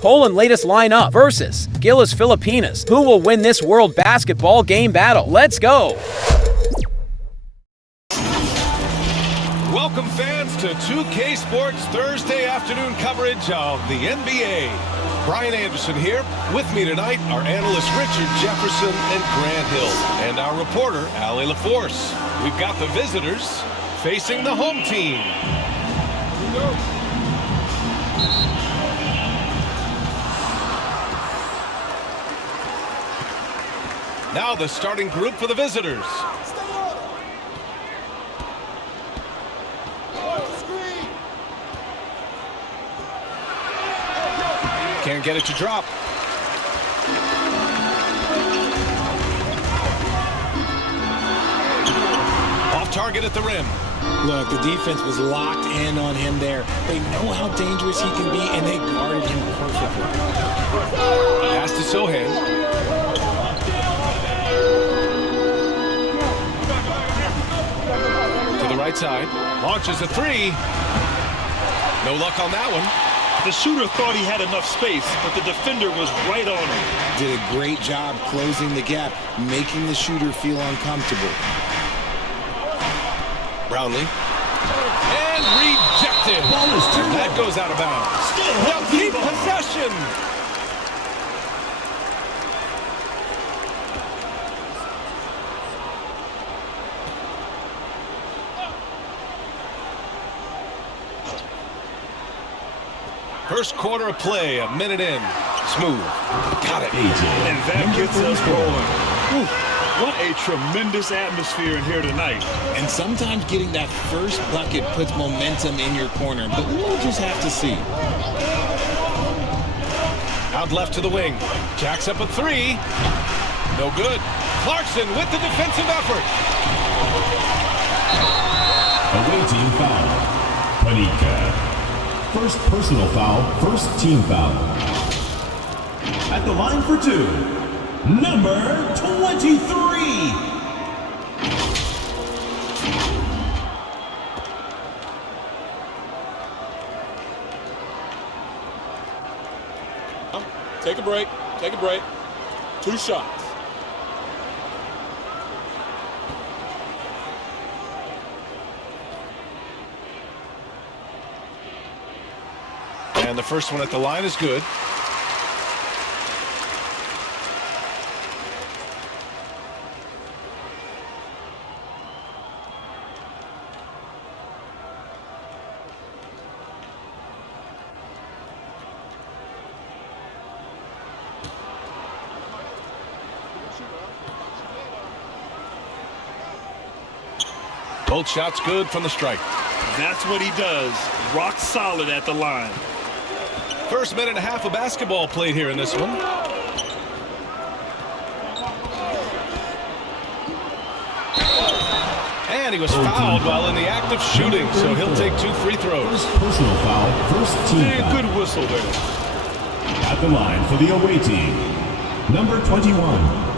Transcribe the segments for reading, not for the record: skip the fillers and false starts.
Poland's latest lineup versus GILAS Pilipinas. Who will win this World Basketball Game battle? Let's go! Welcome fans to 2K Sports Thursday afternoon coverage of the NBA. Brian Anderson here. With me tonight are analysts Richard Jefferson and Grant Hill, and our reporter Allie LaForce. We've got the visitors facing the home team. Here we go. Now the starting group for the visitors. Can't get it to drop. Off target at the rim. Look, the defense was locked in on him there. They know how dangerous he can be, and they guarded him perfectly. Pass to Sohan. To the right side. Launches a three. No luck on that one. The shooter thought he had enough space, but the defender was right on him. Did a great job closing the gap, making the shooter feel uncomfortable. Brownlee. And rejected. That goes out of bounds. They'll keep possession. First quarter of play, a minute in. Smooth. Got it. And that gets us rolling. Whew. What a tremendous atmosphere in here tonight. And sometimes getting that first bucket puts momentum in your corner, but we'll just have to see. Out left to the wing. Jacks up a three. No good. Clarkson with the defensive effort. Away team foul. Panika. First personal foul, first team foul. At the line for two, number 23. Take a break, take a break. 2 shots. And the first one at the line is good. Both shots good from the strike. That's what he does. Rock solid at the line. First minute and a half of basketball played here in this one. And he was fouled while in the act of shooting, so he'll take 2 free throws. First personal foul, first team foul. Good whistle there. At the line for the away team, number 21.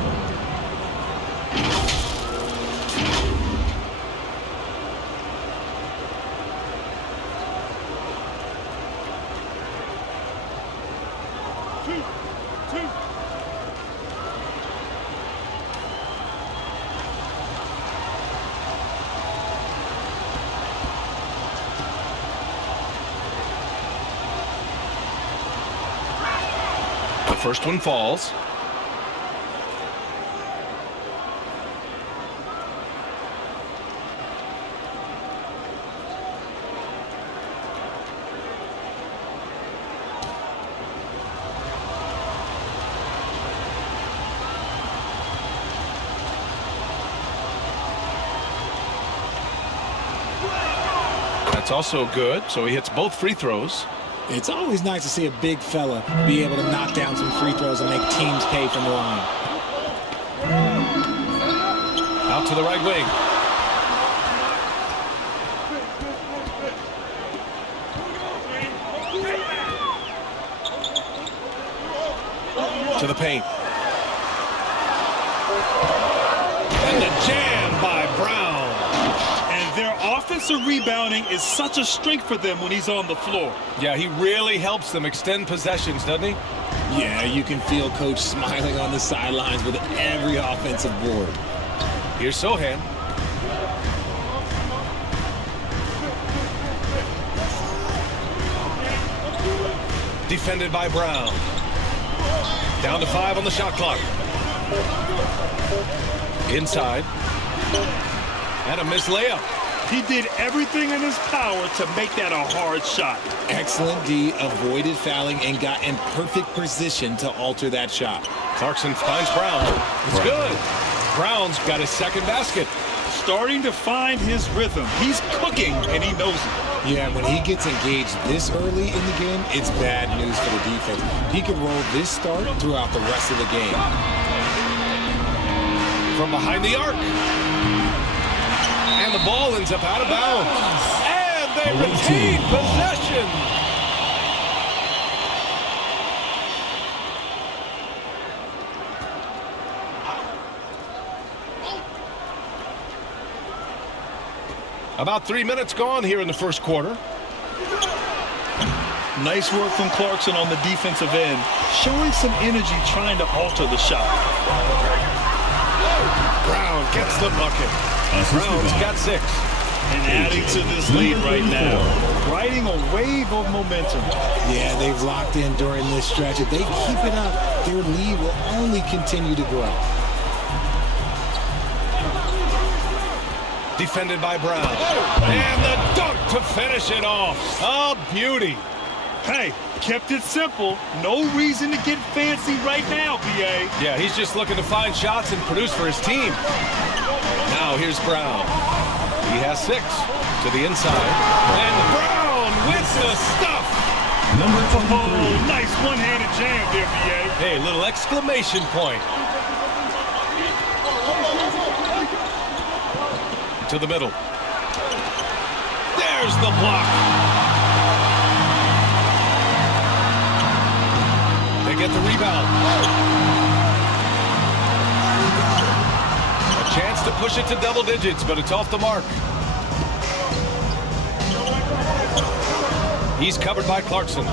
First one falls. That's also good, so he hits both free throws. It's always nice to see a big fella be able to knock down some free throws and make teams pay from the line. Out to the right wing. To the paint. And the jam by Brown. And their Offensive rebounding is such a strength for them when he's on the floor. Yeah, he really helps them extend possessions, doesn't he? Yeah, you can feel Coach smiling on the sidelines with every offensive board. Here's Sohan. Defended by Brown. Down to 5 on the shot clock. Inside. And a missed layup. He did everything in his power to make that a hard shot. Excellent D, avoided fouling and got in perfect position to alter that shot. Clarkson finds Brown. It's good. Brown's got his second basket. Starting to find his rhythm. He's cooking, and he knows it. Yeah, when he gets engaged this early in the game, it's bad news for the defense. He could roll this start throughout the rest of the game. From behind the arc. And the ball ends up out of bounds. And they retain possession. About 3 minutes gone here in the first quarter. Nice work from Clarkson on the defensive end, showing some energy trying to alter the shot. Brown gets the bucket. Brown's got 6. And adding to this lead right now, riding a wave of momentum. Yeah, they've locked in during this stretch. If they keep it up, their lead will only continue to grow. Defended by Brown. And the dunk to finish it off. A beauty. Hey, kept it simple. No reason to get fancy right now, BA. Yeah, he's just looking to find shots and produce for his team. Now here's Brown. He has 6 to the inside. And Brown with the stuff. Oh, nice one-handed jam there, BA. Hey, little exclamation point. To the middle. There's the block. They get the rebound. A chance to push it to double digits, but it's off the mark. He's covered by Clarkson.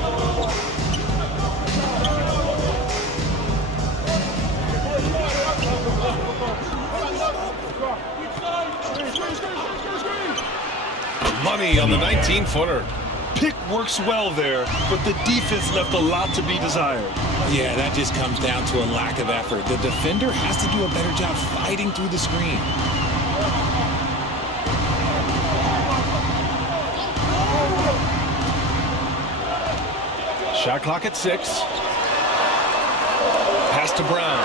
Money on the 19-footer. Pick works well there, but the defense left a lot to be desired. Yeah, that just comes down to a lack of effort. The defender has to do a better job fighting through the screen. Shot clock at 6. Pass to Brown.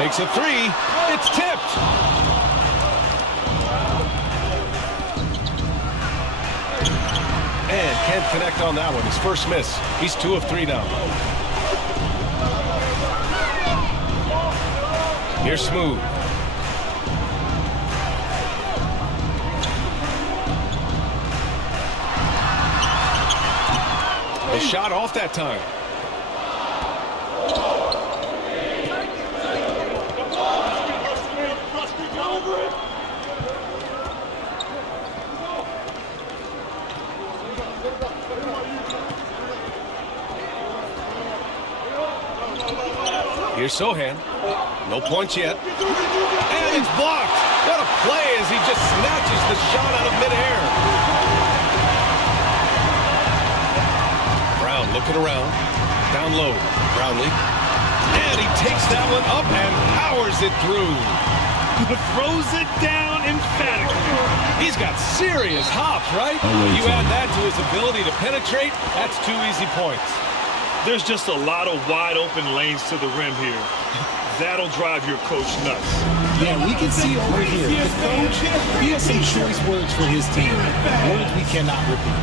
Takes a 3. It's tipped. And can't connect on that one. His first miss. He's 2 of 3 now. Here's Smooth. A shot off that time. Here's Sohan. No points yet. And it's blocked. What a play as he just snatches the shot out of midair. Brown looking around. Down low. Brownlee. And he takes that one up and powers it through. Throws it down emphatically. He's got serious hops, right? You add that to his ability to penetrate, that's 2 easy points. There's just a lot of wide open lanes to the rim here. That'll drive your coach nuts. Yeah, we can see over here, the coach, he has some choice words for his team. Words we cannot repeat.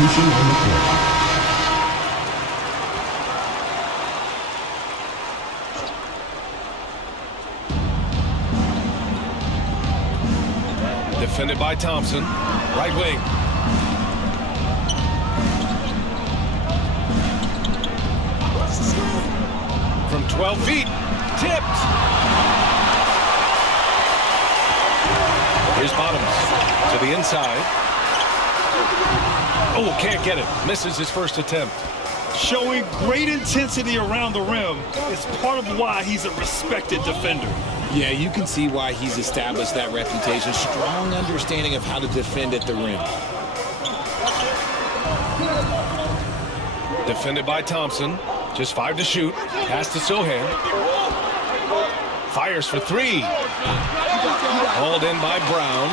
substitution on the court. Defended by Thompson. Right wing. From 12 feet. Tipped. Here's Bottoms to the inside. Oh, can't get it. Misses his first attempt. Showing great intensity around the rim is part of why he's a respected defender. Yeah, you can see why he's established that reputation. Strong understanding of how to defend at the rim. Defended by Thompson. Just 5 to shoot. Pass to Sohan. Fires for 3. Hauled in by Brown.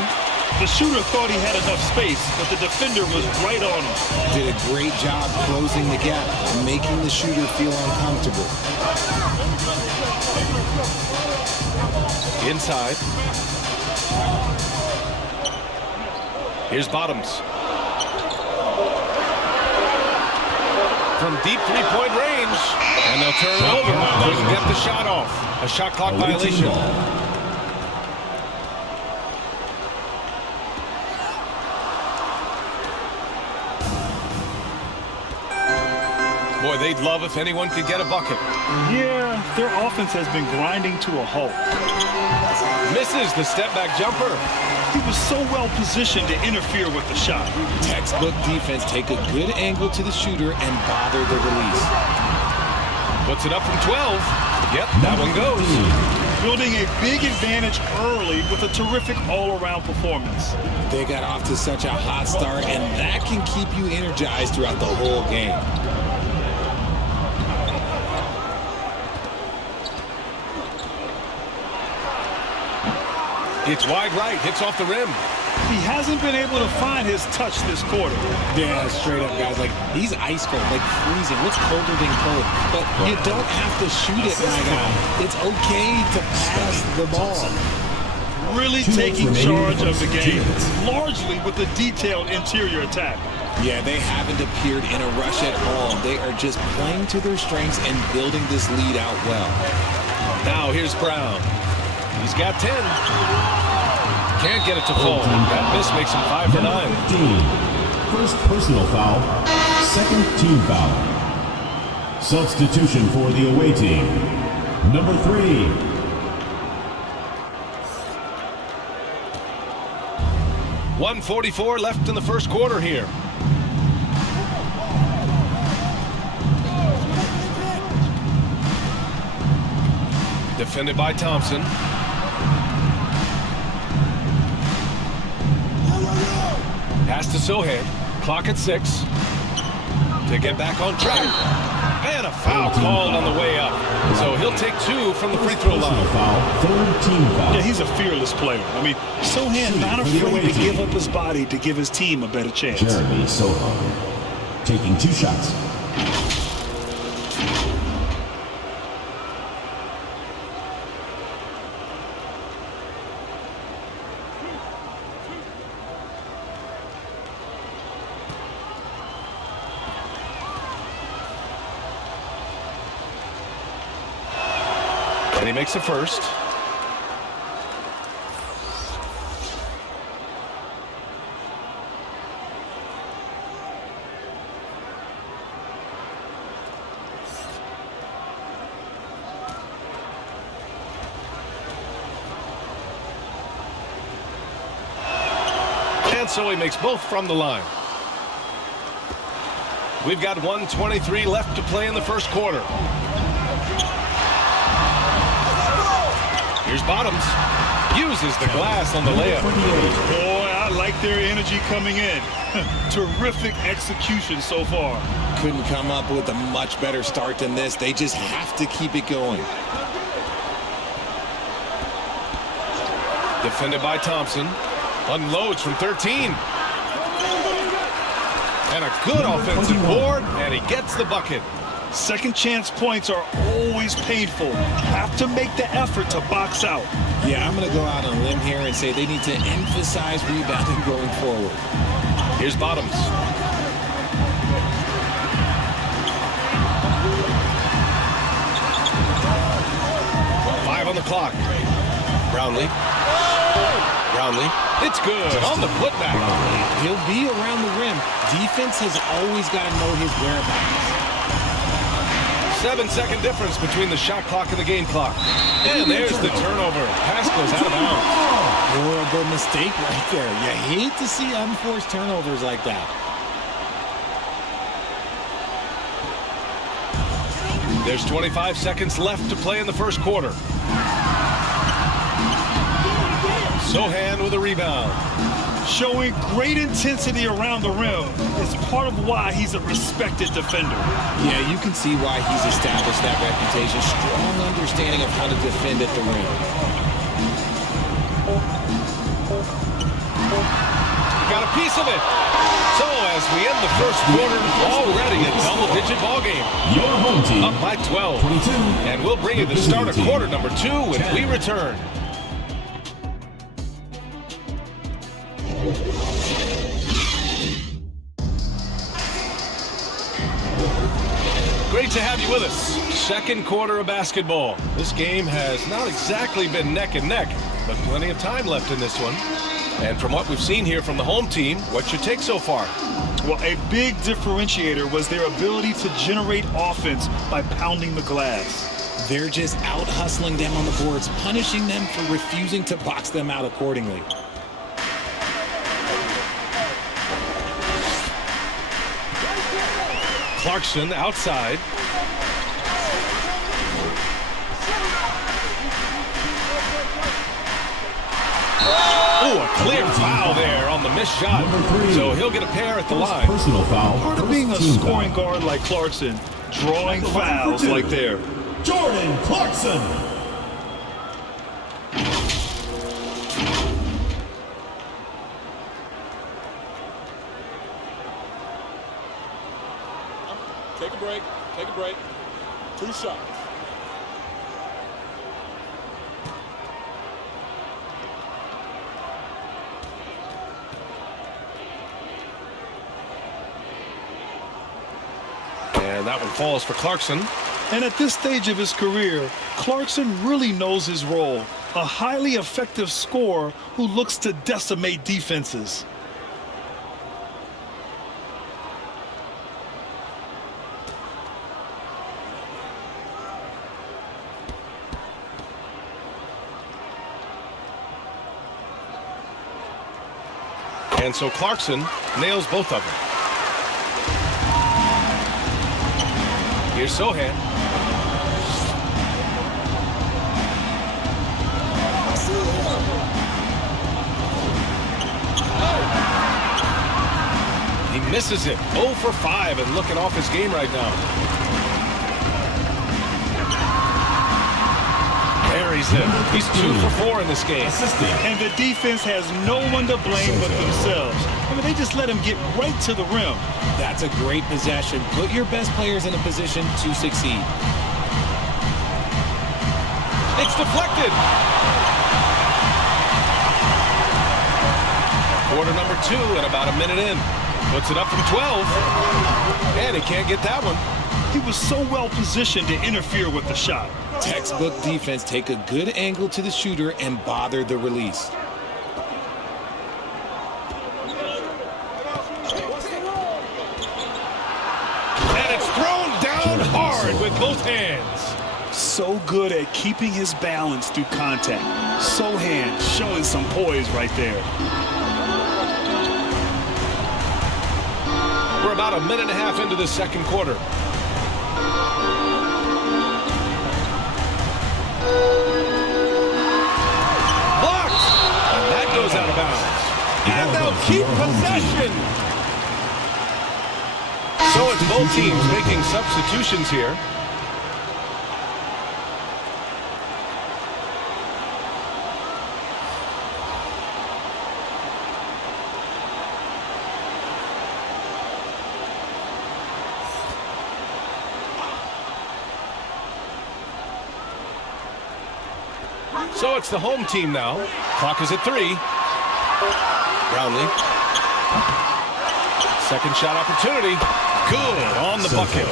The shooter thought he had enough space, but the defender was right on him. Did a great job closing the gap, making the shooter feel uncomfortable. Inside. Here's Bottoms. From deep three-point range. And they'll turn it over. Couldn't get the shot off. A shot clock violation. Boy, they'd love if anyone could get a bucket. Yeah, their offense has been grinding to a halt. Misses the step-back jumper. He was so well positioned to interfere with the shot. Textbook defense, take a good angle to the shooter and bother the release. Puts it up from 12. Yep, that one goes. Building a big advantage early with a terrific all-around performance. They got off to such a hot start, and that can keep you energized throughout the whole game. It's wide right, hits off the rim. He hasn't been able to find his touch this quarter. Yeah, straight up, guys. Like, he's ice cold, like freezing. What's colder than cold? But you don't have to shoot it, my guy. It's okay to pass the ball. Really taking charge of the game, largely with a detailed interior attack. Yeah, they haven't appeared in a rush at all. They are just playing to their strengths and building this lead out well. Now here's Brown. He's got 10. Can't get it to fall. That miss makes him 5 for 9. 15. First personal foul. Second team foul. Substitution for the away team. Number 3. 1:44 left in the first quarter here. Defended by Thompson. Pass to Sohan. Clock at 6. To get back on track. And a foul called on the way up. So he'll take 2 from the free throw line. Foul. Third team foul. Yeah, he's a fearless player. I mean, Sohan not afraid to give up his body to give his team a better chance. Jeremy Sohan taking 2 shots. And he makes the first. And so he makes both from the line. We've got 1:23 left to play in the first quarter. Here's Bottoms. Uses the glass on the layup. Boy, I like their energy coming in. Terrific execution so far. Couldn't come up with a much better start than this. They just have to keep it going. Defended by Thompson. Unloads from 13. And a good offensive board, and he gets the bucket. Second chance points are always painful. Have to make the effort to box out. Yeah, I'm going to go out on a limb here and say they need to emphasize rebounding going forward. Here's Bottoms. the clock. Brownlee. It's good on the putback. He'll be around the rim. Defense has always got to know his whereabouts. 7-second difference between the shot clock and the game clock. And there's the turnover. Pass goes out of bounds. Horrible mistake right there. You hate to see unforced turnovers like that. There's 25 seconds left to play in the first quarter. Sohan with a rebound. Showing great intensity around the rim is part of why he's a respected defender. Yeah, you can see why he's established that reputation. Strong understanding of how to defend at the rim. Got a piece of it. So as we end the first quarter, already a double-digit ball game. Your home team. Up by 12. 22. And we'll bring you the start of quarter number 2 when we return. Great to have you with us. Second quarter of basketball. This game has not exactly been neck and neck, but plenty of time left in this one. And from what we've seen here from the home team, what's your take so far? Well, a big differentiator was their ability to generate offense by pounding the glass. They're just out hustling them on the boards, punishing them for refusing to box them out accordingly. Clarkson outside. Oh, a clear foul there on the missed shot. So he'll get a pair at the line. Personal foul. Part of being a scoring guard like Clarkson, drawing fouls like there. Jordan Clarkson. Take a break. Take a break. 2 shots. And that one falls for Clarkson. And at this stage of his career, Clarkson really knows his role. A highly effective scorer who looks to decimate defenses. And so Clarkson nails both of them. Here's Sohan. He misses it. 0 for 5 and looking off his game right now. Buries him. He's 2 for 4 in this game. And the defense has no one to blame but themselves. I mean, they just let him get right to the rim. That's a great possession. Put your best players in a position to succeed. It's deflected. Quarter number 2 and about a minute in. Puts it up from 12. And he can't get that one. He was so well positioned to interfere with the shot. Textbook defense. Take a good angle to the shooter and bother the release. And it's thrown down hard with both hands. So good at keeping his balance through contact. Sohan showing some poise right there. We're about a minute and a half into the second quarter. Blocked! And that goes out of bounds. And they'll keep possession. So it's both teams making substitutions here. So it's the home team now. Clock is at 3. Brownlee. Second shot opportunity. Good on the bucket.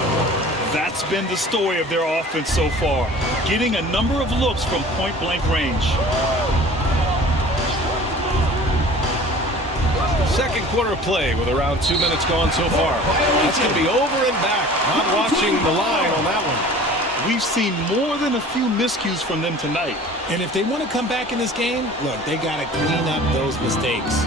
That's been the story of their offense so far, getting a number of looks from point-blank range. Second quarter of play with around 2 minutes gone so far. That's going to be over and back. Not watching the line on that one. We've seen more than a few miscues from them tonight. And if they want to come back in this game, look, they got to clean up those mistakes.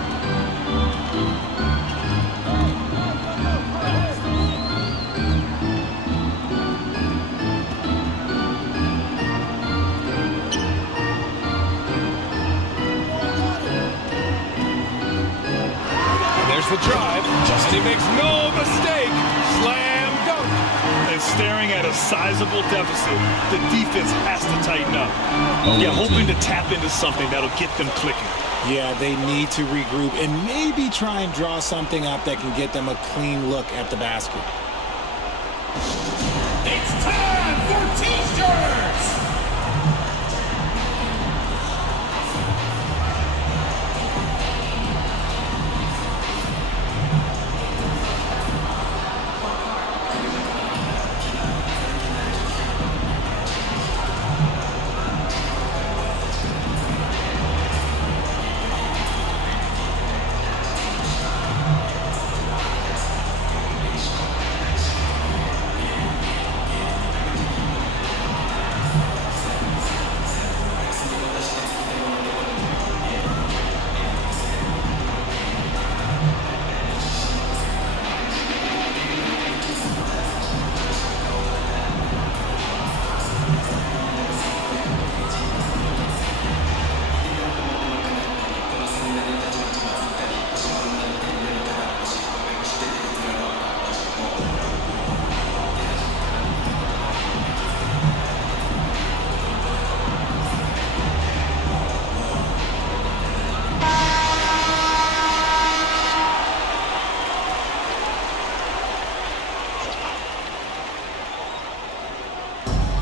There's the drive, and he makes no mistake. Slam dunk. And staring at a sizable deficit, the defense has to tighten up. Yeah, hoping to tap into something that'll get them clicking. Yeah, they need to regroup and maybe try and draw something up that can get them a clean look at the basket. It's time for T-shirts!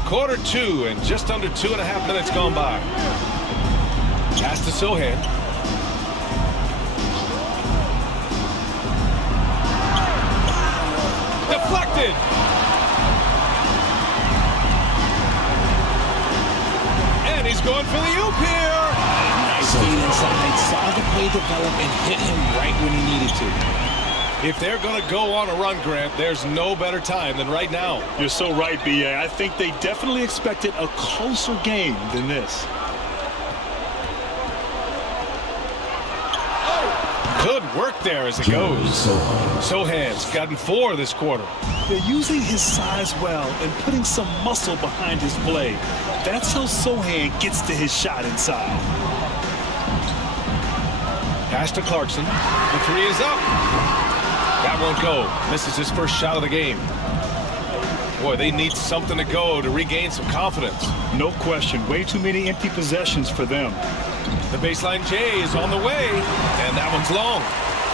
Quarter two and just under 2.5 minutes gone by. Pass to Sohan. Deflected. And he's going for the oop here. Nice feed inside. Saw the play develop and hit him right when he needed to. If they're going to go on a run, Grant, there's no better time than right now. You're so right, B.A. I think they definitely expected a closer game than this. Good work there as it goes. Sohan's gotten 4 this quarter. They're using his size well and putting some muscle behind his play. That's how Sohan gets to his shot inside. Pass to Clarkson. The 3 is up. That won't go. Misses his first shot of the game. Boy, they need something to go to regain some confidence. No question. Way too many empty possessions for them. The baseline J is on the way, and that one's long.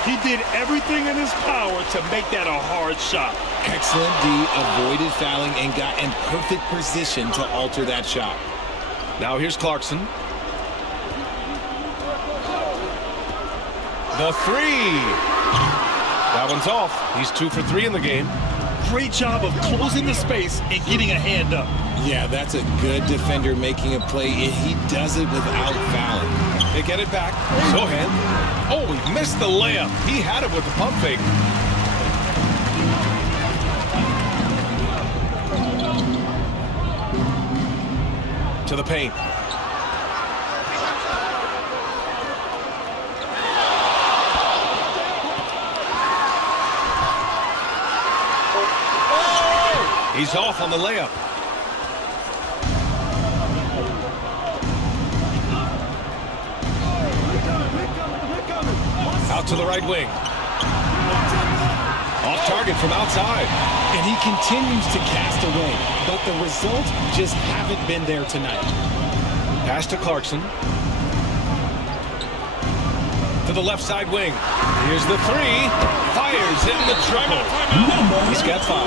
He did everything in his power to make that a hard shot. Excellent D, avoided fouling and got in perfect position to alter that shot. Now here's Clarkson. The 3. That one's off. He's 2 for 3 in the game. Great job of closing the space and getting a hand up. Yeah, that's a good defender making a play, and he does it without fouling. They get it back. Sohan. Oh, he missed the layup. He had it with the pump fake. To the paint. He's off on the layup. Out to the right wing. Off target from outside. And he continues to cast away, but the results just haven't been there tonight. Pass to Clarkson. To the left side wing. Here's the 3. Fires in the triple. He's got 5.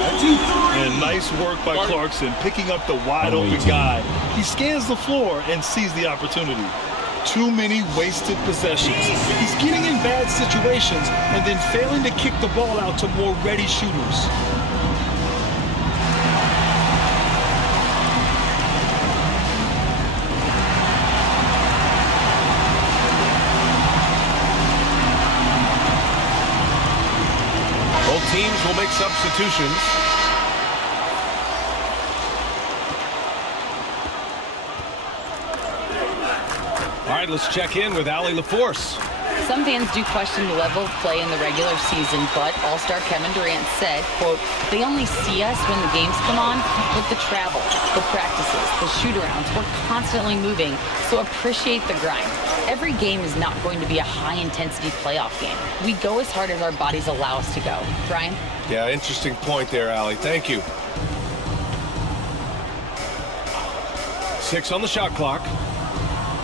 And nice work by Clarkson, picking up the wide-open guy. He scans the floor and sees the opportunity. Too many wasted possessions. He's getting in bad situations and then failing to kick the ball out to more ready shooters. will make substitutions. All right, let's check in with Allie LaForce. Some fans do question the level of play in the regular season, but All-Star Kevin Durant said, quote, "They only see us when the games come on, with the travel, the practices, the shoot-arounds. We're constantly moving, so appreciate the grind. Every game is not going to be a high-intensity playoff game. We go as hard as our bodies allow us to go." Brian? Yeah, interesting point there, Allie. Thank you. 6 on the shot clock.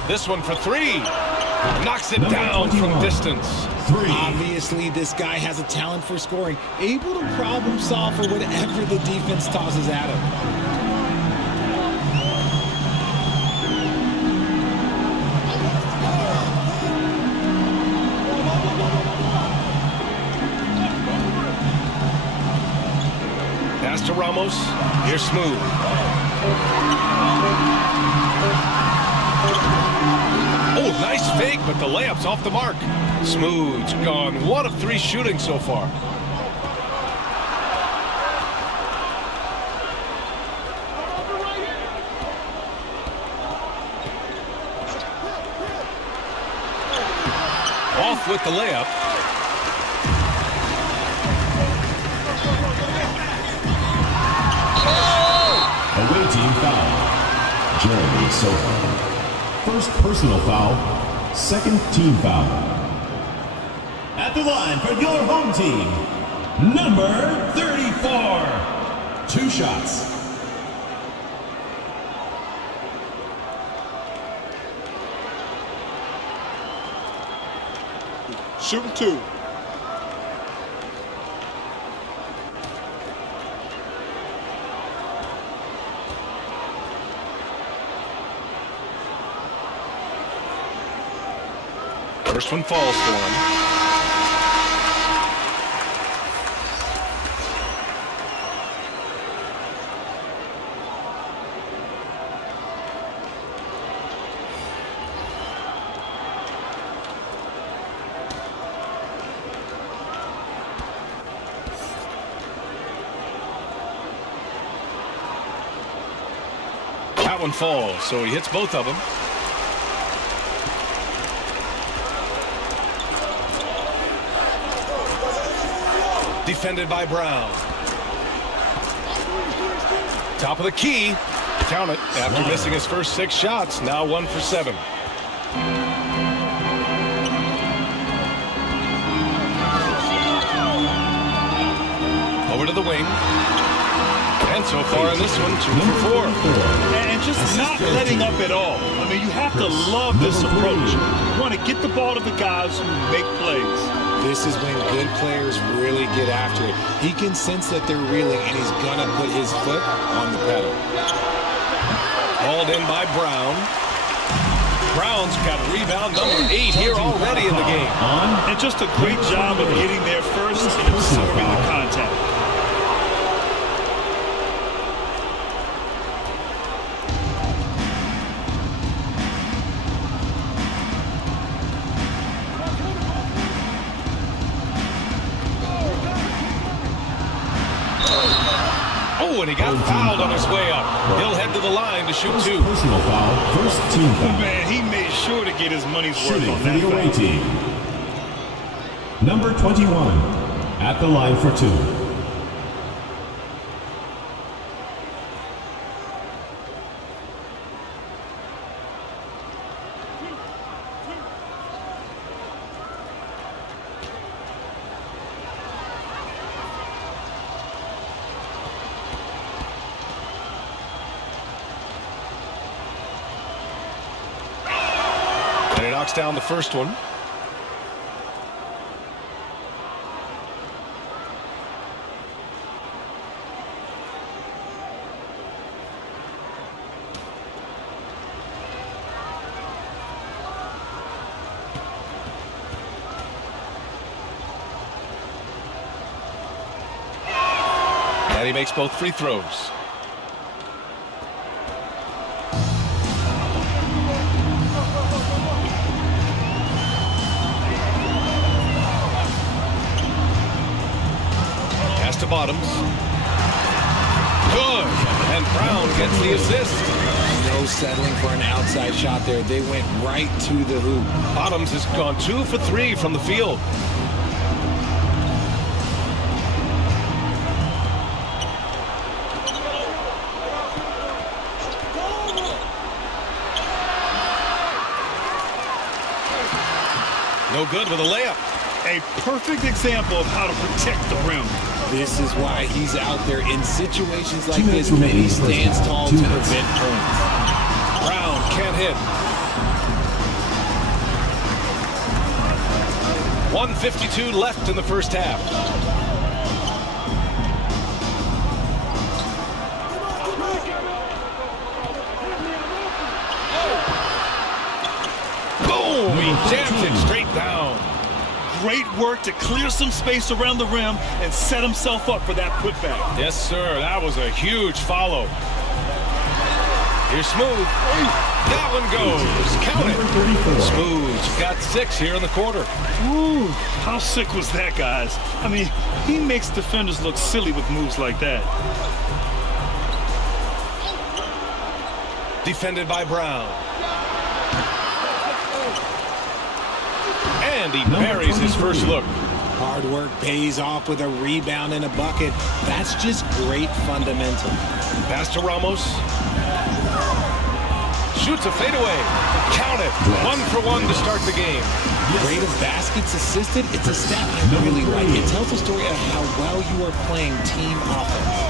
This one for 3. Knocks it down from distance. 3. Obviously, this guy has a talent for scoring, able to problem solve for whatever the defense tosses at him. Pass to Ramos. Here's Smooth. Oh, nice fake, but the layup's off the mark. Smooth's gone 1 of 3 shooting so far. Off with the layup. Away team foul. Jeremy Soto. First personal foul. Second team foul. At the line for your home team, number 34. 2 shots. Shooting 2. First one falls for him. That one falls, so he hits both of them. Defended by Brown. Top of the key. Count it. After missing his first 6 shots, now 1 for 7. Over to the wing. And so far in this one, 2 for 4. And just not letting up at all. I mean, you have to love this approach. You want to get the ball to the guys who make plays. This is when good players really get after it. He can sense that they're reeling, and he's going to put his foot on the pedal. Hauled in by Brown. Brown's got rebound number 8 here already in the game. And just a great job of getting there first and absorbing the contact. And he got fouled on his way up. He'll head to the line to shoot 2. Personal foul. First team foul. Man, he made sure to get his money's worth Shooting on for that the away foul. team, number 21. At the line for 2. And he knocks down the first one. And he makes both free throws. Bottoms. Good. And Brown gets the assist. No settling for an outside shot there. They went right to the hoop. Bottoms has gone 2 for 3 from the field. No good with a layup. A perfect example of how to protect the rim. This is why he's out there in situations like this, and he stands tall to prevent points. Brown can't hit. 1:52 left in the first half. Boom! He jams it straight down. Great work to clear some space around the rim and set himself up for that putback. Yes, sir. That was a huge follow. Here's Smooth. That one goes. Count it. Smooth got 6 here in the quarter. Ooh, how sick was that, guys? I mean, he makes defenders look silly with moves like that. Defended by Brown. And he buries his first look. Hard work pays off with a rebound and a bucket. That's just great fundamental. Pass to Ramos. Shoots a fadeaway. Count it. 1 for 1 to start the game. Rate of baskets assisted, it's a stat I really like. It tells a story of how well you are playing team offense.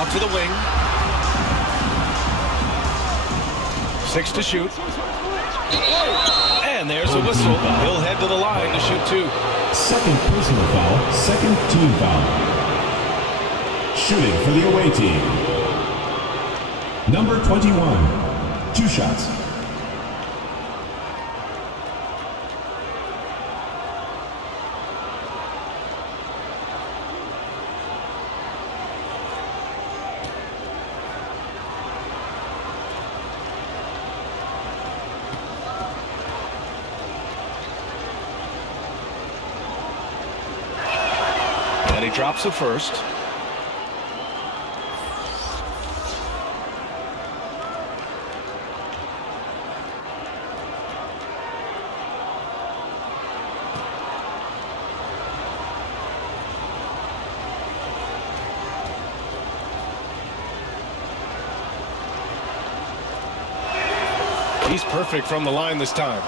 Out to the wing. 6 to shoot. And there's a whistle. He'll head to the line to shoot 2. Second personal foul, second team foul. Shooting for the away team. Number 21, 2 shots. And he drops it first. He's perfect from the line this time.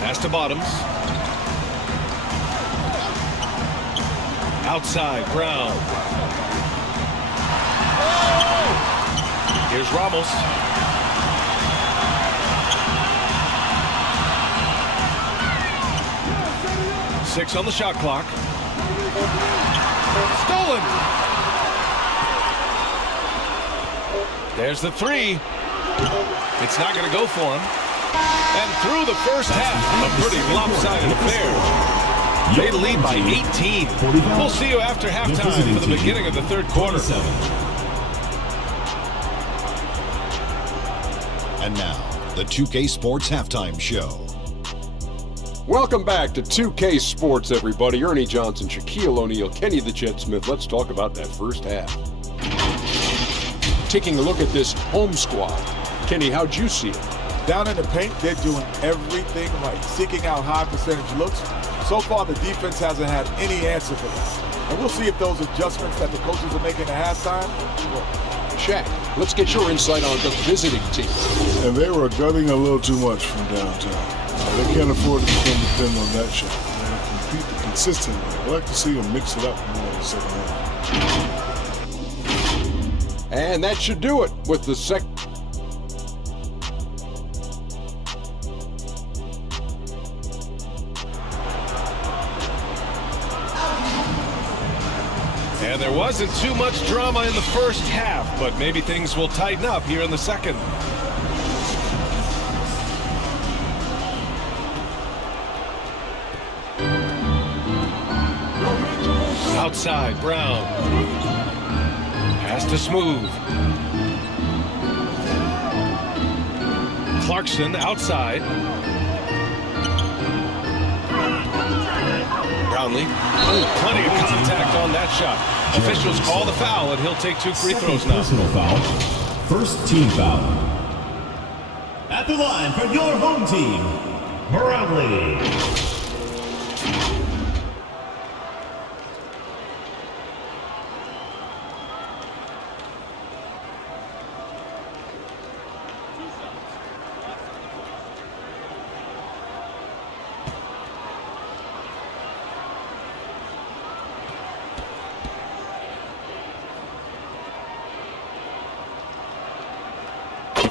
Pass to Bottoms. Outside, Brown. Here's Ramos. Six on the shot clock. Stolen. There's the 3. It's not going to go for him. And through the first half, a pretty lopsided affair. They lead by 18. We'll see you after halftime for the beginning of the third quarter. And now, the 2K Sports Halftime Show. Welcome back to 2K Sports, everybody. Ernie Johnson, Shaquille O'Neal, Kenny the Jet Smith. Let's talk about that first half. Taking a look at this home squad. Kenny, how'd you see it? Down in the paint, they're doing everything right, seeking out high percentage looks. So far, the defense hasn't had any answer for them. And we'll see if those adjustments that the coaches are making at halftime work. Shaq, let's get your insight on the visiting team. And they were gutting a little too much from downtown. They can't afford to become dependent on that shot. They have to compete consistently. I like to see them mix it up more in the second half. And that should do it with the second. And there wasn't too much drama in the first half, but maybe things will tighten up here in the second. Outside, Brown. Pass to Smooth. Clarkson outside. Brownlee. Oh, plenty of contact on that shot. Officials call the foul, and he'll take 2 free throws now. Personal foul. First team foul. At the line for your home team, Barangay.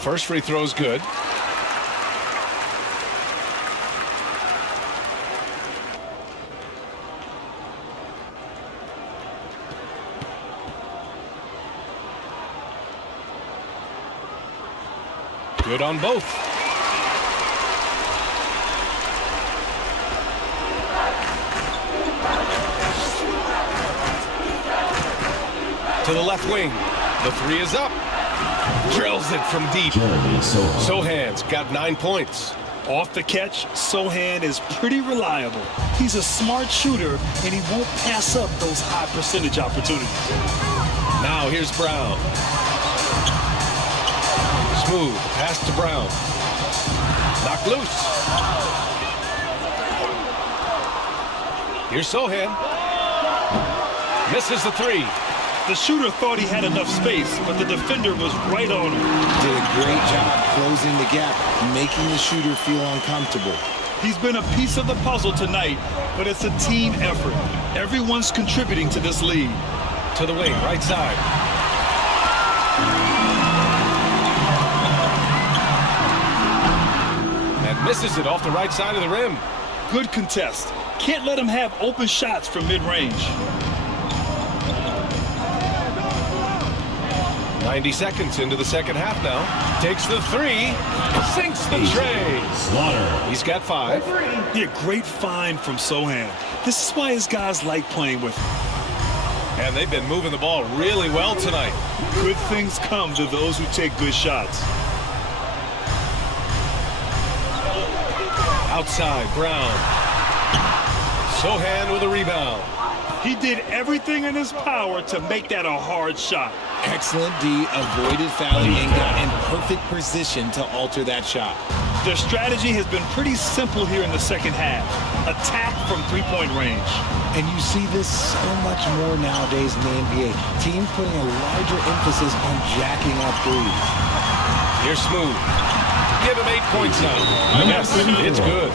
First free throw is good. Good on both. To the left wing. The 3 is up. Drills it from deep. Sohan's got 9 points. Off the catch, Sohan is pretty reliable. He's a smart shooter, and he won't pass up those high percentage opportunities. Now here's Brown. Smooth, pass to Brown. Knocked loose. Here's Sohan. Misses the 3. The shooter thought he had enough space, but the defender was right on him. Did a great job closing the gap, making the shooter feel uncomfortable. He's been a piece of the puzzle tonight, but it's a team effort. Everyone's contributing to this lead. To the wing, right side. And misses it off the right side of the rim. Good contest. Can't let him have open shots from mid-range. 90 seconds into the second half now. Takes the 3. Sinks the tray. Slaughter. He's got 5. Yeah, great find from Sohan. This is why his guys like playing with him. And they've been moving the ball really well tonight. Good things come to those who take good shots. Outside, Brown. Sohan with a rebound. He did everything in his power to make that a hard shot. Excellent D, avoided fouling and got in perfect position to alter that shot. Their strategy has been pretty simple here in the second half. Attack from three-point range. And you see this so much more nowadays in the NBA. Teams putting a larger emphasis on jacking up threes. Here's Smooth. Give him 8 points now. Yes, it's good.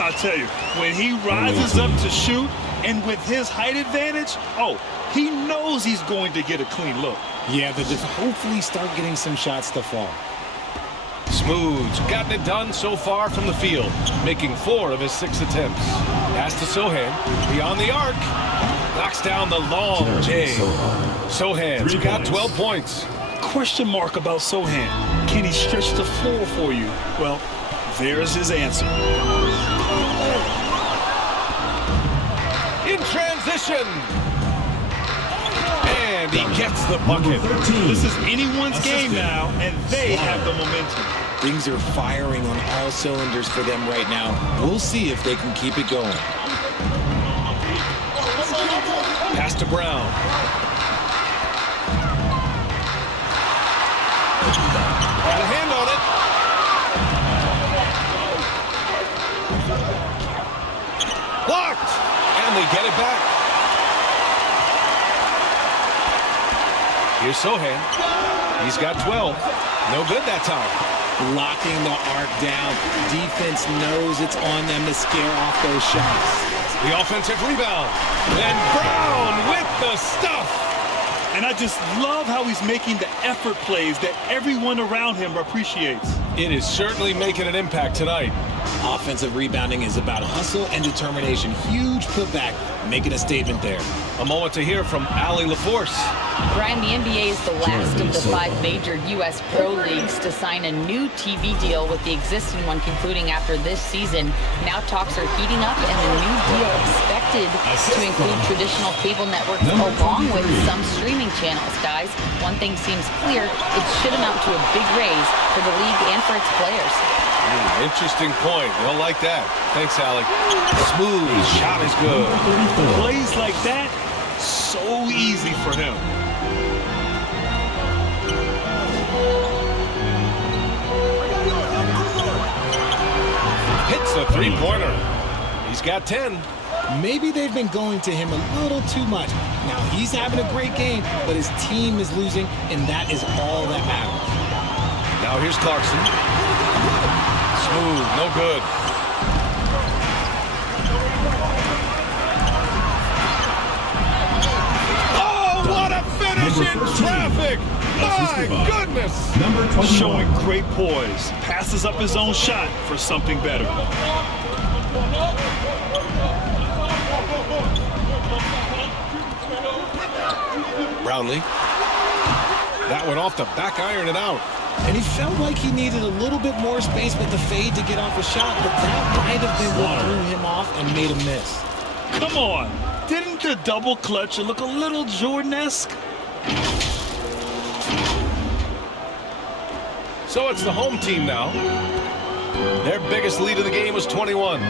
I'll tell you, when he rises up to shoot, and with his height advantage, he knows he's going to get a clean look. Yeah, but just hopefully start getting some shots to fall. Smooth's gotten it done so far from the field, making 4 of his 6 attempts. Pass to Sohan, beyond the arc. Knocks down the long J. Sohan's got 12 points. Question mark about Sohan. Can he stretch the floor for you? Well, there's his answer. In transition. And he gets the bucket. This is anyone's game now, and they have the momentum. Things are firing on all cylinders for them right now. We'll see if they can keep it going. Pass to Brown. Got a hand on it. Blocked. And they get it back. Here's Sohan. He's got 12. No good that time. Locking the arc down. Defense knows it's on them to scare off those shots. The offensive rebound. And Brown with the stuff. And I just love how he's making the effort plays that everyone around him appreciates. It is certainly making an impact tonight. Offensive rebounding is about hustle and determination. Huge putback, making a statement there. A moment to hear from Allie LaForce. Brian, the NBA is the last of the 5 major U.S. pro leagues to sign a new TV deal, with the existing one concluding after this season. Now talks are heating up, and the new deal expected to include traditional cable networks along with some streaming channels. Guys, one thing seems clear: it should amount to a big raise for the league and for its players. Interesting point. They'll like that. Thanks, Allie. Smooth shot is good. Plays like that, so easy for him. Hits a three-pointer. He's got 10. Maybe they've been going to him a little too much. Now, he's having a great game, but his team is losing, and that is all that matters. Now here's Clarkson. Smooth, no good. Oh, what a finish in traffic! My goodness! Showing great poise. Passes up his own shot for something better. Brownlee. That went off the back iron and out. And he felt like he needed a little bit more space with the fade to get off a shot, but that might have been what threw him off and made him miss. Come on. Didn't the double clutch look a little Jordan-esque? So it's the home team now. Their biggest lead of the game was 21.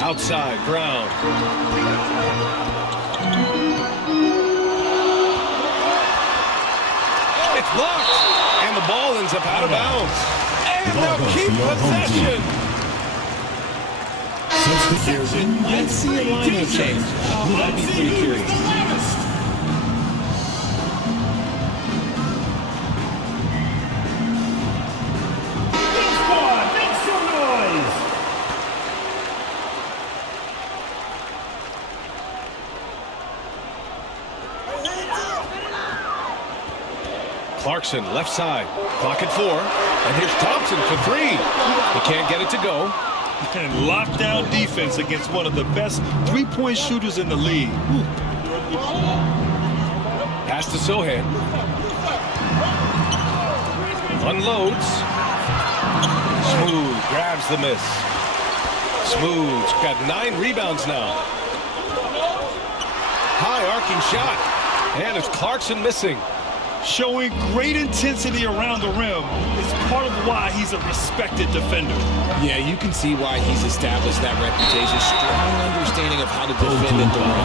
Outside, Brown. It's blocked, and the ball ends up out of bounds. And they'll keep possession. Let's see a lineup change. I'd be pretty curious. Make some noise! Clarkson, left side. Clock at 4. And here's Thompson for 3. He can't get it to go. And lockdown defense against one of the best three-point shooters in the league. Pass to Sohan. Unloads. Smooth grabs the miss. Smooth's got 9 rebounds now. High arcing shot. And it's Clarkson missing. Showing great intensity around the rim is part of why he's a respected defender. Yeah, you can see why he's established that reputation. Strong understanding of how to defend at the rim.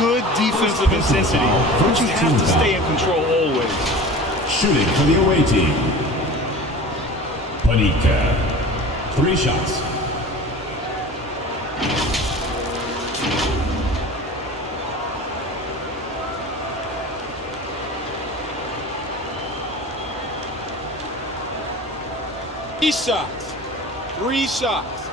Good defensive intensity, but you have to stay in control always. Shooting for the away team. Panika. 3 shots. Shots. 3 shots.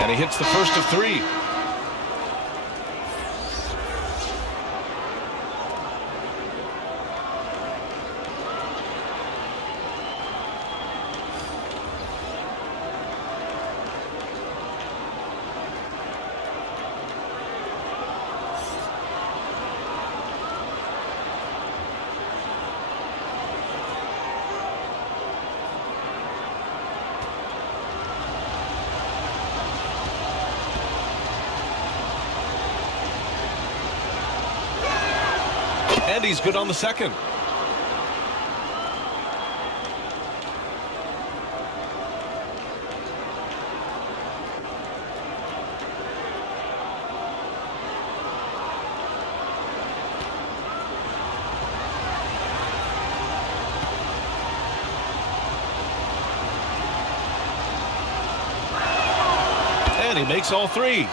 And he hits the first of 3. And he's good on the second. And he makes all 3.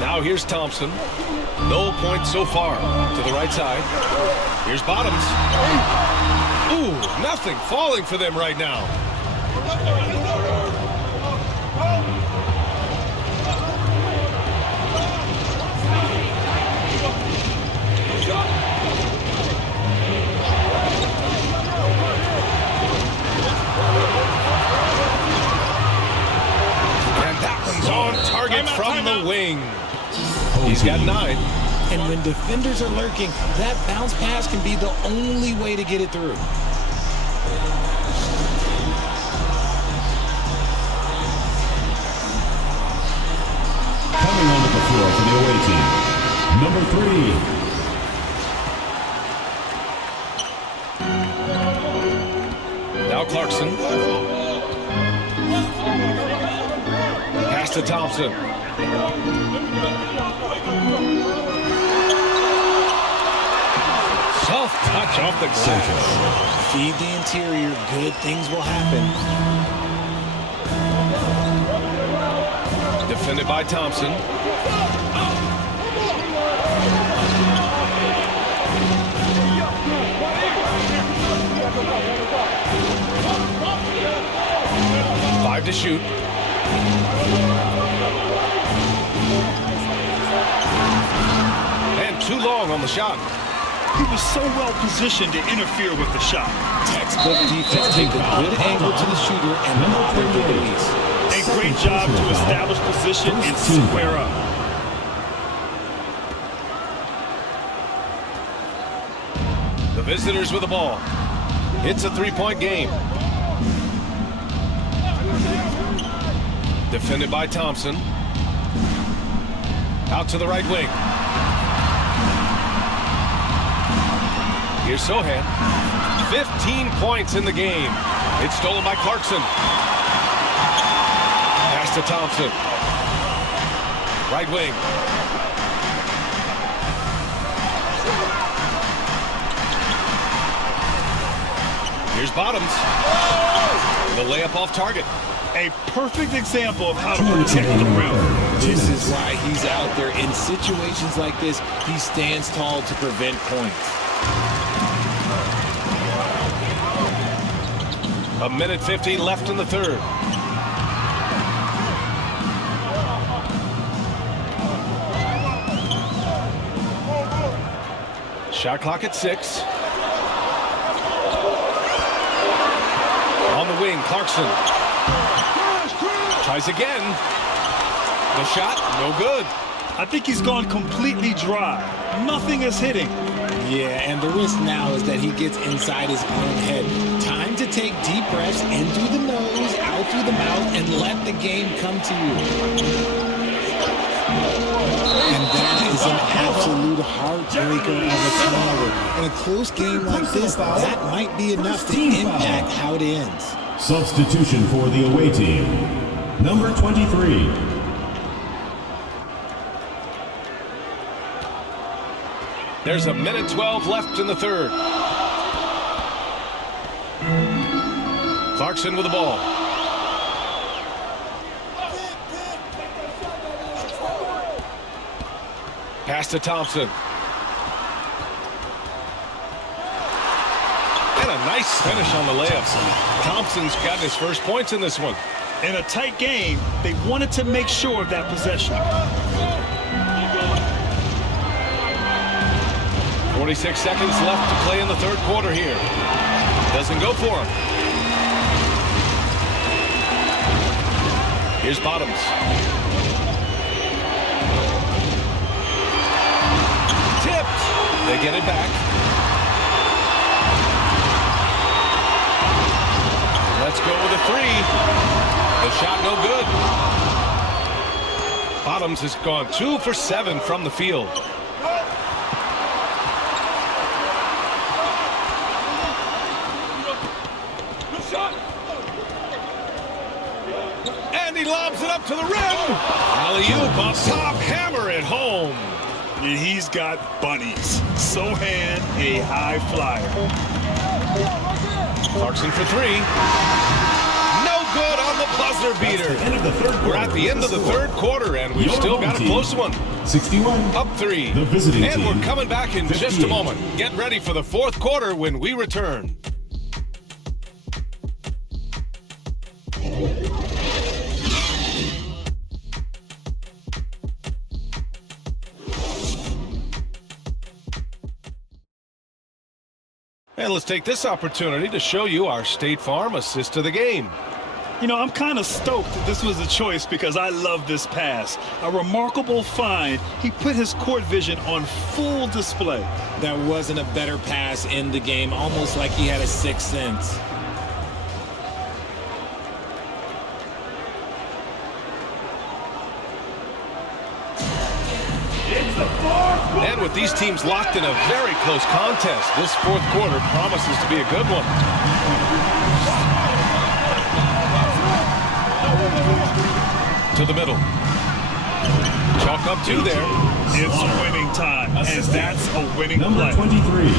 Now here's Thompson. No points so far. To the right side. Here's Bottoms. Ooh, nothing falling for them right now. From the wing. He's got 9. And when defenders are lurking, that bounce pass can be the only way to get it through. Coming onto the floor for the away team, number 3. Now Clarkson. Pass to Thompson. Soft touch off the glass. Feed the interior, good things will happen. Defended by Thompson. Five to shoot. And too long on the shot. He was so well positioned to interfere with the shot. Textbook defense, take a good angle to the shooter and not the release. A great job to establish position and square up. The visitors with the ball. It's a 3-point game. Defended by Thompson. Out to the right wing. Here's Sohan. 15 points in the game. It's stolen by Clarkson. Pass to Thompson. Right wing. Here's Bottoms. The layup off target. A perfect example of how to protect the rim. This is why he's out there. In situations like this, he stands tall to prevent points. A minute 15 left in the third. Shot clock at 6. On the wing, Clarkson. Tries again. The shot, no good. I think he's gone completely dry. Nothing is hitting. Yeah, and the risk now is that he gets inside his own head. Time to take deep breaths in through the nose, out through the mouth, and let the game come to you. And that is an absolute heartbreaker of a turnover. In a close game like this, that might be enough to impact how it ends. Substitution for the away team, number 23. There's a minute 12 left in the third. Clarkson with the ball. Pass to Thompson. And a nice finish on the layup. Thompson's gotten his first points in this one. In a tight game, they wanted to make sure of that possession. 46 seconds left to play in the third quarter here. Doesn't go for him. Here's Bottoms. Tipped. They get it back. Let's go with a 3. The shot no good. Bottoms has gone 2 for 7 from the field. He lobs it up to the rim. Alley-oop up top, hammer it home. And he's got bunnies. Sohan, a high flyer. Clarkson for 3. No good on the buzzer beater. We're at the end of the third quarter, and we've still got a close one. 61. Up 3. The visiting and team. We're coming back in 58. just a moment. Get ready for the fourth quarter when we return. And let's take this opportunity to show you our State Farm assist to the game. You know, I'm kind of stoked that this was a choice because I love this pass. A remarkable find. He put his court vision on full display. That wasn't a better pass in the game, almost like he had a sixth sense. And with these teams locked in a very close contest, this fourth quarter promises to be a good one. To the middle. Chalk up two there. It's winning time, and that's a winning Number play. 23.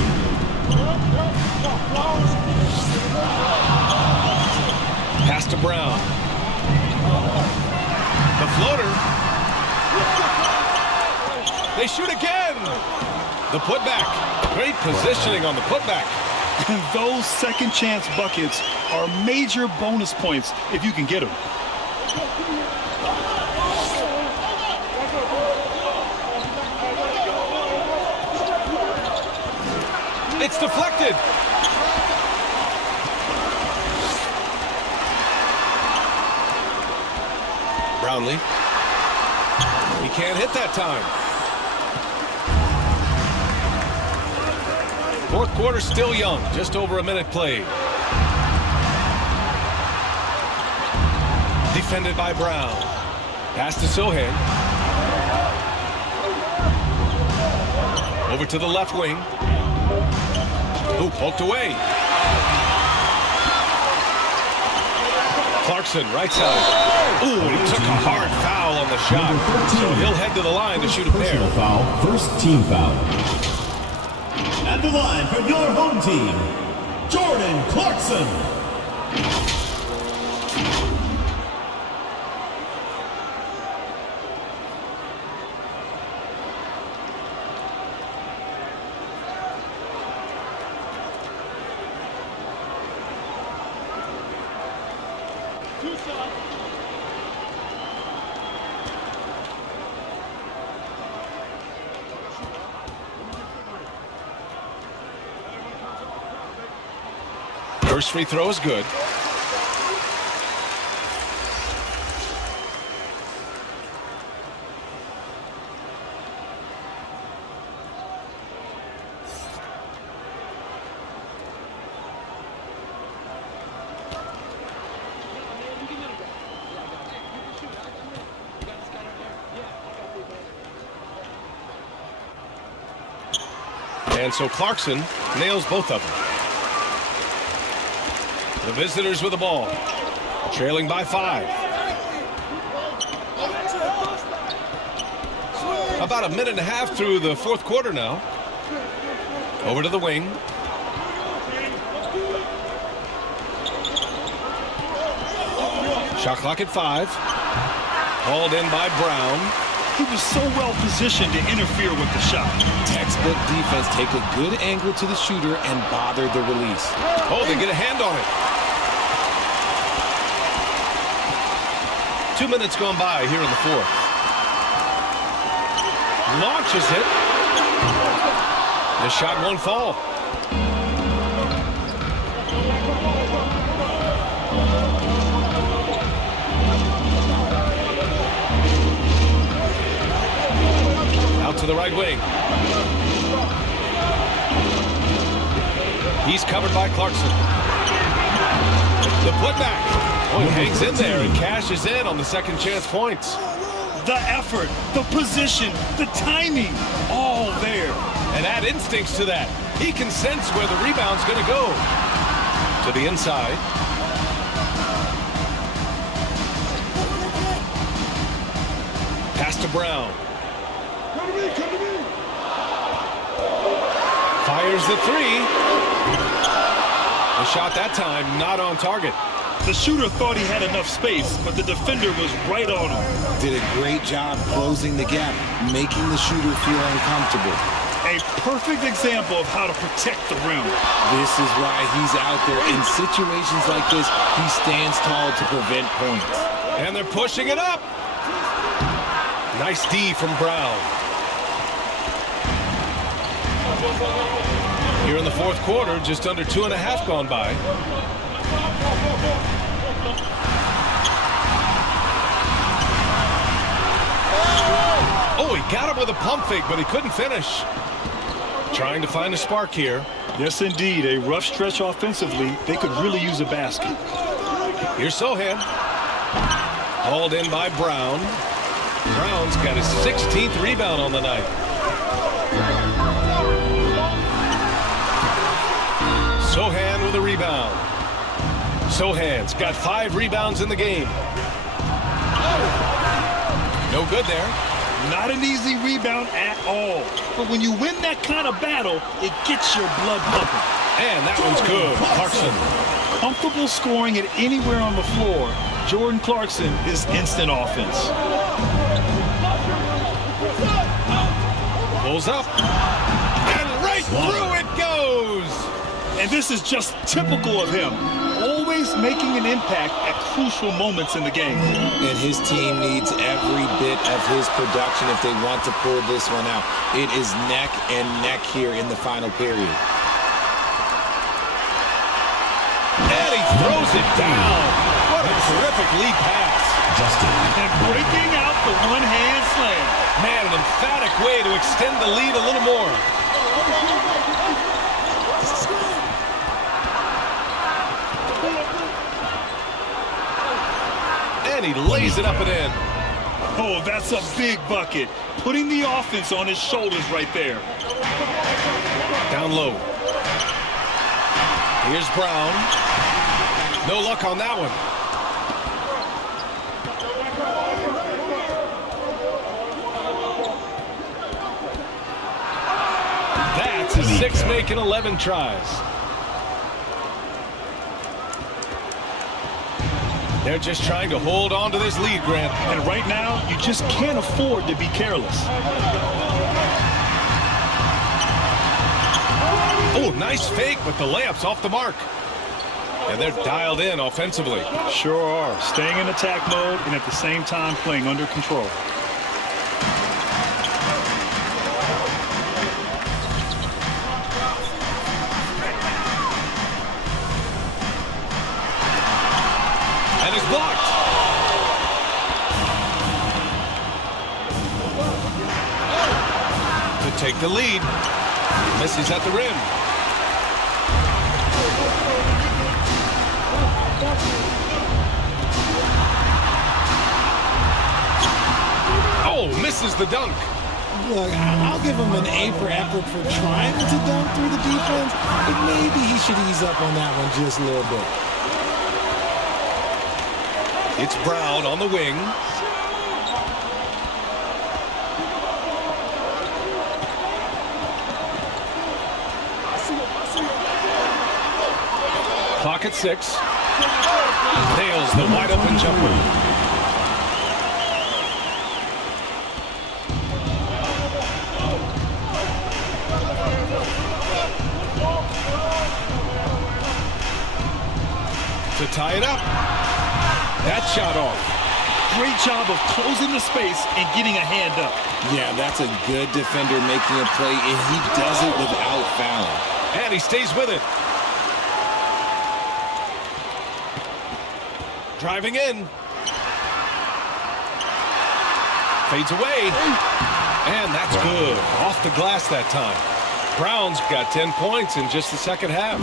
Pass to Brown. The floater. They shoot again. The putback. Great positioning on the putback. And those second chance buckets are major bonus points if you can get them. It's deflected. Brownlee. He can't hit that time. Fourth quarter still young, just over a minute played. Defended by Brown. Pass to Sohan. Over to the left wing. Ooh, poked away. Clarkson, right side. Ooh, he took a hard foul on the shot. So he'll head to the line to shoot a pair. Personal foul, first team foul. At the line for your home team, Jordan Clarkson. First free throw is good. And so Clarkson nails both of them. The visitors with the ball, trailing by 5. About a minute and a half through the fourth quarter now. Over to the wing. Shot clock at 5. Hauled in by Brown. He was so well positioned to interfere with the shot. Textbook defense, take a good angle to the shooter and bother the release. Oh, they get a hand on it. 2 minutes gone by here in the fourth. Launches it. The shot won't fall. Out to the right wing. He's covered by Clarkson. The putback. Oh, he hangs in there and cashes in on the second chance points. The effort, the position, the timing, all there. And add instincts to that. He can sense where the rebound's going to go. To the inside. Pass to Brown. Fires the 3. The shot that time not on target. The shooter thought he had enough space, but the defender was right on him. Did a great job closing the gap, making the shooter feel uncomfortable. A perfect example of how to protect the rim. This is why he's out there. In situations like this, he stands tall to prevent points. And they're pushing it up. Nice D from Brown. Here in the fourth quarter, just under 2.5 gone by. Oh, he got him with a pump fake, but he couldn't finish. Trying to find a spark here. Yes, indeed. A rough stretch offensively. They could really use a basket. Here's Sohan. Hauled in by Brown. Brown's got his 16th rebound on the night. Sohan with a rebound. Sohan's got 5 rebounds in the game. No good there. Not an easy rebound at all. But when you win that kind of battle, it gets your blood pumping. And that one's good. Clarkson. Comfortable scoring it anywhere on the floor. Jordan Clarkson is instant offense. Pulls up. And right through it goes. And this is just typical of him. Always making an impact at crucial moments in the game. And his team needs every bit of his production if they want to pull this one out. It is neck and neck here in the final period. And he throws it down. What a terrific lead pass. And breaking out the one-hand slam. Man, an emphatic way to extend the lead a little more. And he lays it up and in. Oh, that's a big bucket. Putting the offense on his shoulders right there. Down low. Here's Brown. No luck on that one. That's a 6 making 11 tries. They're just trying to hold on to this lead, Grant. And right now, you just can't afford to be careless. Oh, nice fake, but the layup's off the mark. And they're dialed in offensively. Sure are. Staying in attack mode and at the same time playing under control. And it's blocked. To take the lead. Misses at the rim. Oh, misses the dunk. Look, I'll give him an A for effort for trying to dunk through the defense, but maybe he should ease up on that one just a little bit. It's Brown on the wing. Clock at 6. Nails the wide open jumper. To tie it up. That shot off. Great job of closing the space and getting a hand up. Yeah, that's a good defender making a play, and he does it without fouling. And he stays with it. Driving in. Fades away. And that's good. Off the glass that time. Brown's got 10 points in just the second half.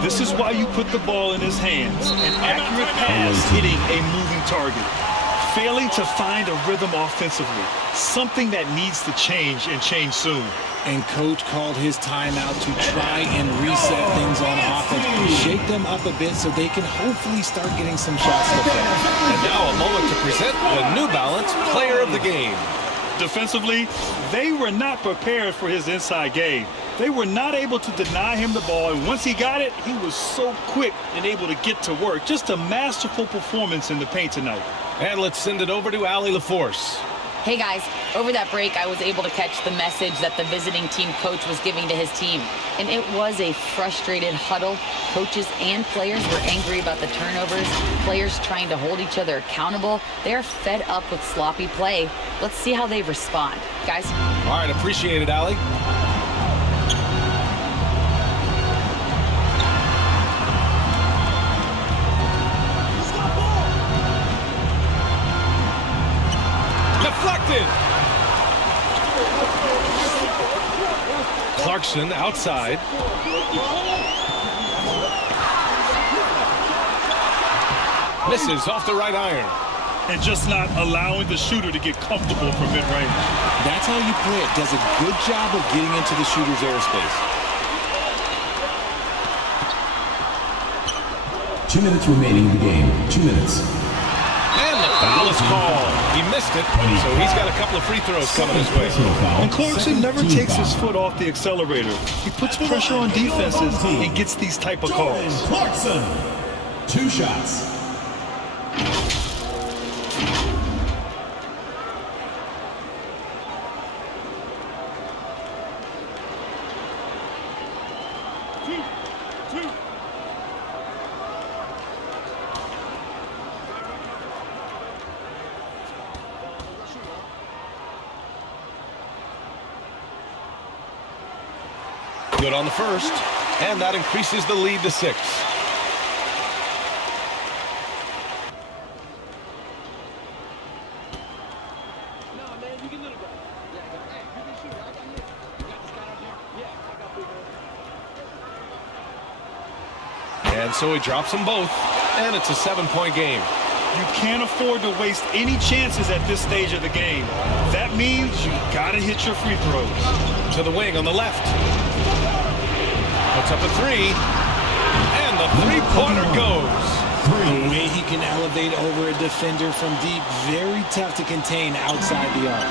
This is why you put the ball in his hands. An accurate pass hitting a moving target. Failing to find a rhythm offensively. Something that needs to change and change soon. And coach called his timeout to try and reset things on offense. Shake them up a bit so they can hopefully start getting some shots to fall. And now a moment to present the New Balance Player of the Game. Defensively, they were not prepared for his inside game. They were not able to deny him the ball, and once he got it, he was so quick and able to get to work. Just a masterful performance in the paint tonight. And let's send it over to Allie LaForce. Hey guys, over that break, I was able to catch the message that the visiting team coach was giving to his team. And it was a frustrated huddle. Coaches and players were angry about the turnovers. Players trying to hold each other accountable. They're fed up with sloppy play. Let's see how they respond. Guys? All right, appreciate it, Allie. Clarkson outside. Misses off the right iron. And just not allowing the shooter to get comfortable from mid-range. That's how you play it. Does a good job of getting into the shooter's airspace. 2 minutes remaining in the game. 2 minutes. And the foul is called. He missed it, so he's got a couple of free throws coming his way. And Clarkson never takes his foot off the accelerator. He puts pressure on defenses and gets these type of calls. Clarkson, 2 shots. Good on the first, and that increases the lead to 6. And so he drops them both, and it's a 7-point game. You can't afford to waste any chances at this stage of the game. That means you gotta hit your free throws. To the wing on the left. Puts up a 3, and the three-pointer goes. The way he can elevate over a defender from deep, very tough to contain outside the arc.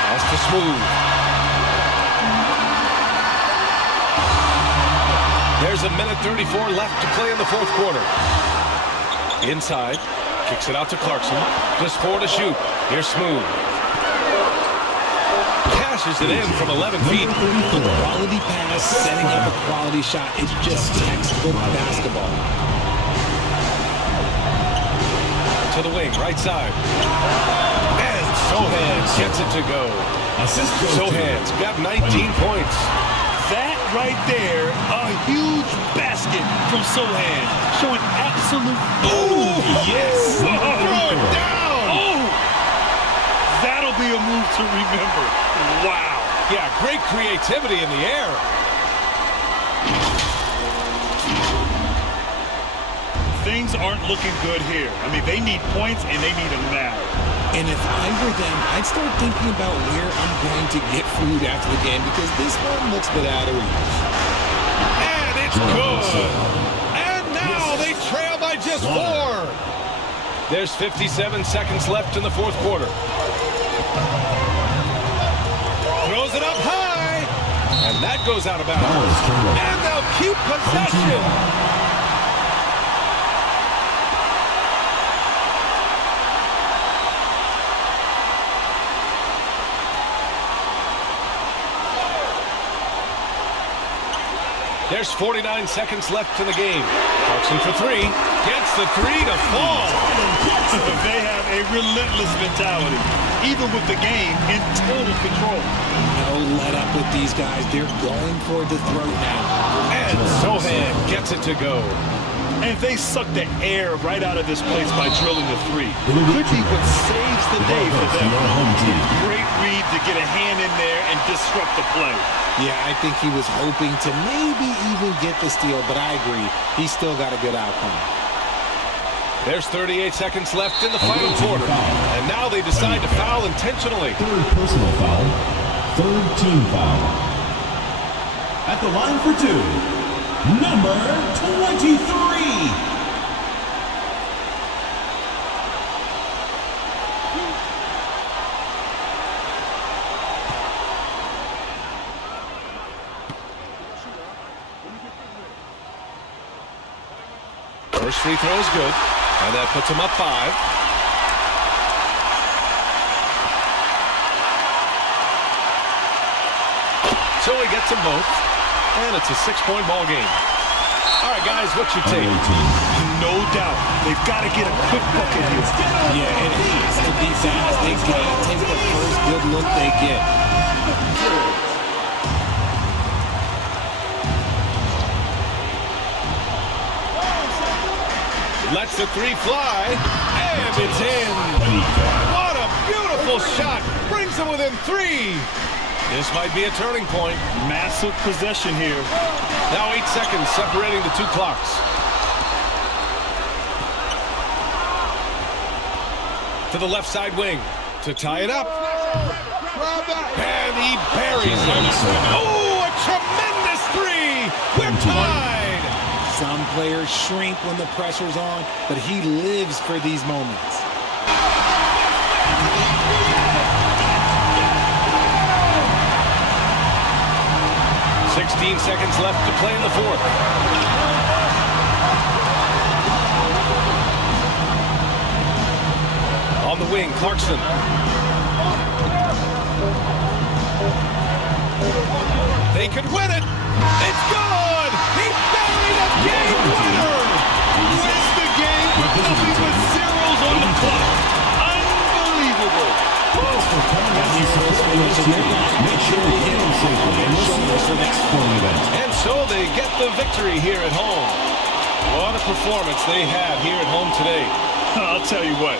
Pass to Smooth. There's a minute 34 left to play in the fourth quarter. Inside, kicks it out to Clarkson. Just 4 to shoot. Here's Smooth. Cashes it in from 11 feet. Quality pass, setting up a quality shot. It's just textbook basketball. To the wing, right side. And Sohan gets it to go. Sohan's got 19 points. That right there, a huge basket from Sohan, showing absolute. Oh, yes! Throw it down! Oh! That'll be a move to remember. Wow. Yeah, great creativity in the air. Things aren't looking good here. I mean, they need points, and they need them now. And if I were them, I'd start thinking about where I'm going to get food after the game, because this one looks a bit out of reach. And it's good. And now they trail by just 4. There's 57 seconds left in the fourth quarter. Throws it up high. And that goes out of bounds. And they'll keep possession. There's 49 seconds left in the game. Clarkson for 3. Gets the 3 to fall. They have a relentless mentality, even with the game in total control. No let up with these guys. They're going for the throat now. And Sohan gets it to go. And they suck the air right out of this place by drilling the 3. Could be what saves the day for them. Great read to get a hand in there and disrupt the play. Yeah, I think he was hoping to maybe even get the steal, but I agree. He's still got a good outcome. There's 38 seconds left in the final quarter. And now they decide to foul intentionally. 3rd personal foul. 3rd team foul. At the line for 2, number 23. First free throw is good, and that puts him up 5. So he gets them both, and it's a 6-point ball game. All right, guys, what's your take? No doubt. They've got to get a quick bucket here. Yeah, and it has to be fast. They've got to take the first good look they get. Lets the 3 fly, and it's in. What a beautiful Beautiful shot. Brings them within 3. This might be a turning point. Massive possession here. Now 8 seconds separating the two clocks. To the left side wing to tie it up. And he buries it. Oh, a tremendous 3. We're tied. Some players shrink when the pressure's on, but he lives for these moments. Seconds left to play in the fourth. On the wing, Clarkson. They could win it. It's good. He buried a game winner. Wins the game only with zeros on the clock. Unbelievable. And so they get the victory here at home. What a performance they had here at home today. I'll tell you what,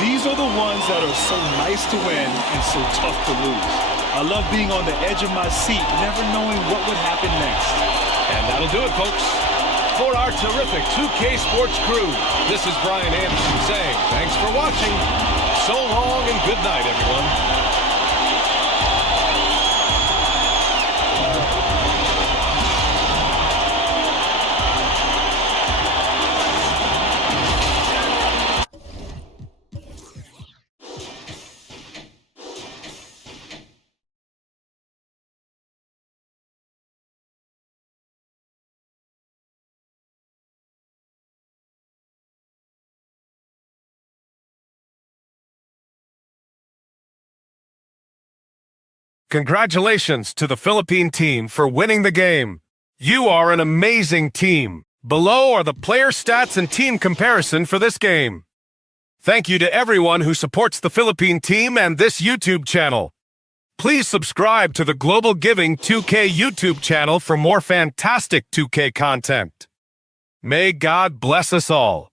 these are the ones that are so nice to win and so tough to lose. I love being on the edge of my seat, never knowing what would happen next. And that'll do it, folks. For our terrific 2K Sports crew, this is Brian Anderson saying thanks for watching. So long and good night, everyone. Congratulations to the Philippine team for winning the game. You are an amazing team. Below are the player stats and team comparison for this game. Thank you to everyone who supports the Philippine team and this YouTube channel. Please subscribe to the Global Giving 2K YouTube channel for more fantastic 2K content. May God bless us all.